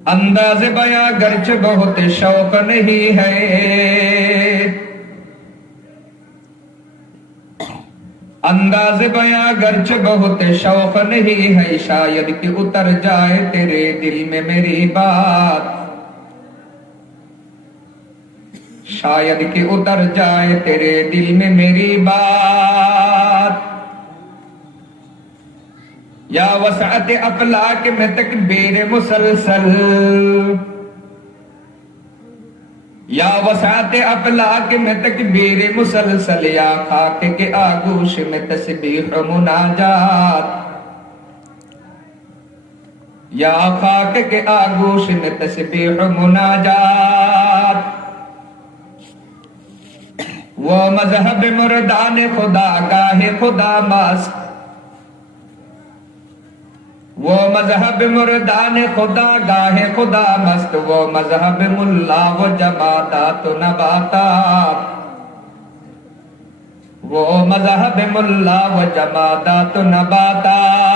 अंदाज़ बयां गर्च बहुत शौक नहीं है, अंदाज़ बयां गर्च बहुत शौक नहीं है, शायद कि उतर जाए तेरे दिल में मेरी बात, शायद कि उतर जाए तेरे दिल में मेरी बात। या वसात अफलाक में तकबीर मुसलसल, या वसात अफलाक में तकबीर मुसलसल, या खाक के आगोश में तस्बीह मुनाजात, या खाक के आगोश में तस्बीह मुनाजात। वो मजहब मुर्दान खुदा गाहे खुदा मस्त, वो मजहब मुर्दान खुदा गाहे खुदा मस्त, वो मजहब मुल्ला वो जमादात नबातात, वो मजहब मुल्ला वो जमादात नबातात।